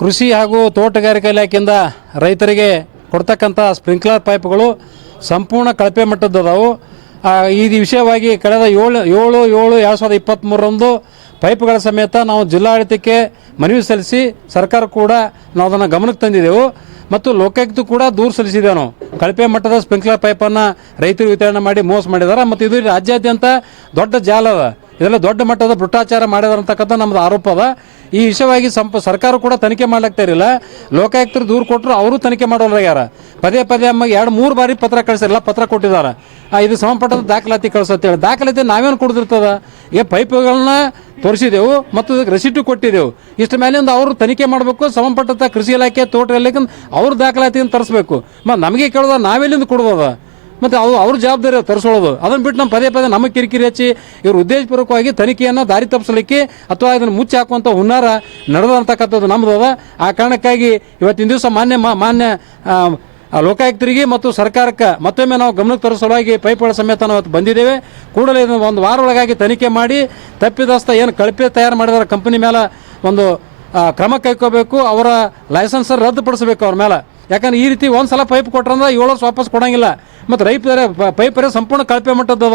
ಕೃಷಿ ಹಾಗೂ ತೋಟಗಾರಿಕಾ ಇಲಾಖೆಯಿಂದ ರೈತರಿಗೆ ಕೊಡ್ತಕ್ಕಂಥ ಸ್ಪ್ರಿಂಕ್ಲರ್ ಪೈಪ್ಗಳು ಸಂಪೂರ್ಣ ಕಳಪೆ ಮಟ್ಟದ್ದು ಅದಾವು. ಈ ವಿಷಯವಾಗಿ ಕಳೆದ ಏಳು ಏಳು ಏಳು, ಎರಡು ಸಾವಿರದ ಇಪ್ಪತ್ತ್ಮೂರರಂದು ಪೈಪ್ಗಳ ಸಮೇತ ನಾವು ಜಿಲ್ಲಾಡಳಿತಕ್ಕೆ ಮನವಿ ಸಲ್ಲಿಸಿ ಸರ್ಕಾರ ಕೂಡ ನಾವು ಅದನ್ನು ಗಮನಕ್ಕೆ ತಂದಿದ್ದೆವು. ಮತ್ತು ಲೋಕಾಯುಕ್ತ ಕೂಡ ದೂರು ಸಲ್ಲಿಸಿದ್ದೇವೆ ನಾವು. ಕಳಪೆ ಮಟ್ಟದ ಸ್ಪ್ರಿಂಕ್ಲರ್ ಪೈಪನ್ನು ರೈತರು ವಿತರಣೆ ಮಾಡಿ ಮೋಸ ಮಾಡಿದ್ದಾರೆ ಮತ್ತು ಇದು ರಾಜ್ಯಾದ್ಯಂತ ದೊಡ್ಡ ಜಾಲ ಇದೆಲ್ಲ ದೊಡ್ಡ ಮಟ್ಟದ ಭ್ರಷ್ಟಾಚಾರ ಮಾಡಿದಾರೆ ನಮ್ದು ಆರೋಪ ಅದ. ಈ ವಿಷಯವಾಗಿ ಸಂಪ, ಸರ್ಕಾರ ಕೂಡ ತನಿಖೆ ಮಾಡ್ಲಾಗ್ತಾ ಇರಲಿಲ್ಲ. ಲೋಕಾಯುಕ್ತರು ದೂರು ಕೊಟ್ಟರು ಅವರು ತನಿಖೆ ಯಾರ. ಪದೇ ಪದೇ ಅಮ್ಮ ಎರಡು, ಮೂರು ಬಾರಿ ಪತ್ರ ಕಳಿಸಿರಲ್ಲ ಪತ್ರ ಕೊಟ್ಟಿದ್ದಾರೆ. ಇದು ಸಂಬಂಧಪಟ್ಟದ ದಾಖಲಾತಿ ಕಳಿಸತ್ತೇಳಿ ದಾಖಲಾತಿ ನಾವೇನು ಕೊಡ್ದಿರ್ತದ? ಈಗ ಪೈಪ್ಗಳನ್ನ ತೋರಿಸಿದೆವು ಮತ್ತು ಇದಕ್ಕೆ ರಸೀಟು ಕೊಟ್ಟಿದ್ದೆವು ಇಷ್ಟ ಮೇಲಿಂದ ಅವರು ತನಿಖೆ ಮಾಡಬೇಕು ಸಂಬಂಧಪಟ್ಟಂಥ ಕೃಷಿ ಇಲಾಖೆ ತೋಟ ಇಲಾಖೆ ಅವ್ರ ದಾಖಲಾತಿಯನ್ನು ತರಿಸ್ಬೇಕು. ಮತ್ತು ನಮಗೆ ಕೇಳೋದ ನಾವೆಲ್ಲಿಂದ ಕೊಡ್ಬೋದ? ಮತ್ತು ಅವು ಅವ್ರ ಜವಾಬ್ದಾರಿ ತರಿಸೋದು ಅದನ್ನು ಬಿಟ್ಟು ನಮ್ಮ ಪದೇ ಪದೇ ನಮಗೆ ಕಿರಿಕಿರಿ ಹಚ್ಚಿ ಇವರು ಉದ್ದೇಶಪೂರ್ವಕವಾಗಿ ತನಿಖೆಯನ್ನು ದಾರಿ ತಪ್ಪಿಸಲಿಕ್ಕೆ ಅಥವಾ ಇದನ್ನು ಮುಚ್ಚಿ ಹಾಕುವಂಥ ಹುನ್ನಾರ ನಡೆದಂತಕ್ಕಂಥದ್ದು ನಮ್ಮದು ಅದ. ಆ ಕಾರಣಕ್ಕಾಗಿ ಇವತ್ತಿನ ದಿವಸ ಮಾನ್ಯ ಮಾನ್ಯ ಲೋಕಾಯುಕ್ತರಿಗೆ ಮತ್ತು ಸರ್ಕಾರಕ್ಕೆ ಮತ್ತೊಮ್ಮೆ ನಾವು ಗಮನಕ್ಕೆ ತರೋ ಸಲುವಾಗಿ ಪೈಪೋಳ ಸಮೇತ ನಾವು ಬಂದಿದ್ದೇವೆ. ಕೂಡಲೇ ಇದನ್ನು ಒಂದು ವಾರ ಒಳಗಾಗಿ ತನಿಖೆ ಮಾಡಿ ತಪ್ಪಿದಸ್ತ ಏನು ಕಳಪೆ ತಯಾರು ಮಾಡಿದಾರೆ ಕಂಪನಿ ಮೇಲೆ ಒಂದು ಕ್ರಮ ಕೈಕೋಬೇಕು ಅವರ ಲೈಸೆನ್ಸ್ ರದ್ದುಪಡಿಸಬೇಕು ಅವ್ರ ಮೇಲೆ ಯಾಕಂದ್ರೆ ಈ ರೀತಿ ಒಂದು ಸಲ ಪೈಪ್ ಕೊಟ್ರಂದ್ರೆ ಏಳು ವರ್ಷ ವಾಪಸ್ ಕೊಡಂಗಿಲ್ಲ. ಮತ್ತು ರೈತರ ಪೈಪರೇ ಸಂಪೂರ್ಣ ಕಳಪೆ ಮಟ್ಟದ್ದು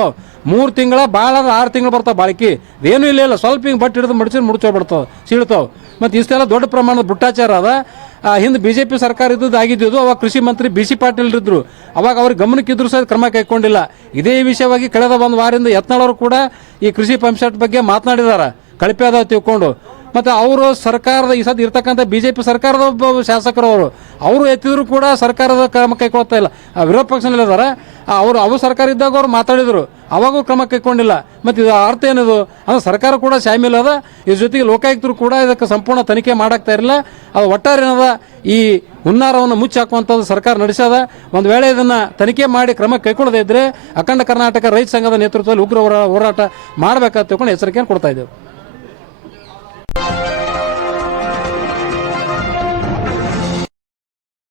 ಮೂರು ತಿಂಗಳ ಭಾಳ ಆರು ತಿಂಗಳು ಬರ್ತಾವೆ ಬಾಳಿಕೆ. ಏನೂ ಇಲ್ಲ ಇಲ್ಲ. ಸ್ವಲ್ಪ ಹಿಂಗೆ ಬಟ್ ಹಿಡಿದು ಮಡಿಸಿ ಮುಡ್ಚೋಗ್ಬಿಡ್ತಾವೆ ಸೀಳ್ತಾವೆ. ಮತ್ತು ಇಷ್ಟೆಲ್ಲ ದೊಡ್ಡ ಪ್ರಮಾಣದ ಭುಟ್ಟಾಚಾರ ಅದ. ಹಿಂದೆ ಬಿ ಜೆ ಪಿ ಸರ್ಕಾರ ಇದ್ದದ್ದು ಆಗಿದ್ದು ಅವಾಗ ಕೃಷಿ ಮಂತ್ರಿ ಬಿ ಸಿ ಪಾಟೀಲ್ ಇದ್ರು. ಅವಾಗ ಅವ್ರಿಗೆ ಗಮನಕ್ಕೆ ಇದ್ರು ಸಹ ಕ್ರಮ ಕೈಗೊಂಡಿಲ್ಲ ಇದೇ ವಿಷಯವಾಗಿ ಕಳೆದ ಒಂದು ವಾರದಿಂದ ಯತ್ನಾಳವರು ಕೂಡ ಈ ಕೃಷಿ ಪಂಪ್ ಸೆಟ್ ಬಗ್ಗೆ ಮಾತನಾಡಿದ್ದಾರೆ ಕಳಪೆ ಅದಾವ ತಿಳ್ಕೊಂಡು. ಮತ್ತು ಅವರು ಸರ್ಕಾರದ ಈ ಸದ್ ಇರ್ತಕ್ಕಂಥ ಬಿ ಜೆ ಪಿ ಸರ್ಕಾರದ ಒಬ್ಬ ಶಾಸಕರು ಅವರು ಅವರು ಎತ್ತಿದ್ರು ಕೂಡ ಸರ್ಕಾರದ ಕ್ರಮ ಕೈಗೊಳ್ತಾ ಇಲ್ಲ. ವಿರೋಧ ಪಕ್ಷದಲ್ಲಿ ಅವರು ಅವು ಸರ್ಕಾರ ಇದ್ದಾಗ ಅವ್ರು ಮಾತಾಡಿದರು. ಅವಾಗೂ ಕ್ರಮ ಕೈಗೊಂಡಿಲ್ಲ ಮತ್ತು ಇದು ಅರ್ಥ ಏನಿದು? ಅಂದ್ರೆ ಸರ್ಕಾರ ಕೂಡ ಶಾಮೀಲದ ಅದ. ಇದ್ರ ಜೊತೆಗೆ ಲೋಕಾಯುಕ್ತರು ಕೂಡ ಇದಕ್ಕೆ ಸಂಪೂರ್ಣ ತನಿಖೆ ಮಾಡಾಕ್ತಾ ಇರಲಿಲ್ಲ. ಅದು ಒಟ್ಟಾರೆ ಏನದ? ಈ ಹುನ್ನಾರವನ್ನು ಮುಚ್ಚಿ ಹಾಕುವಂಥದ್ದು ಸರ್ಕಾರ ನಡೆಸದ. ಒಂದು ವೇಳೆ ಇದನ್ನು ತನಿಖೆ ಮಾಡಿ ಕ್ರಮ ಕೈಗೊಳ್ಳದೇ ಇದ್ದರೆ ಅಖಂಡ ಕರ್ನಾಟಕ ರೈತ ಸಂಘದ ನೇತೃತ್ವದಲ್ಲಿ ಉಗ್ರ ಹೋರಾಟ ಮಾಡಬೇಕಂತ ತಿಳ್ಕೊಂಡು ಎಚ್ಚರಿಕೆಯನ್ನು ಕೊಡ್ತಾ ಇದ್ದೇವೆ.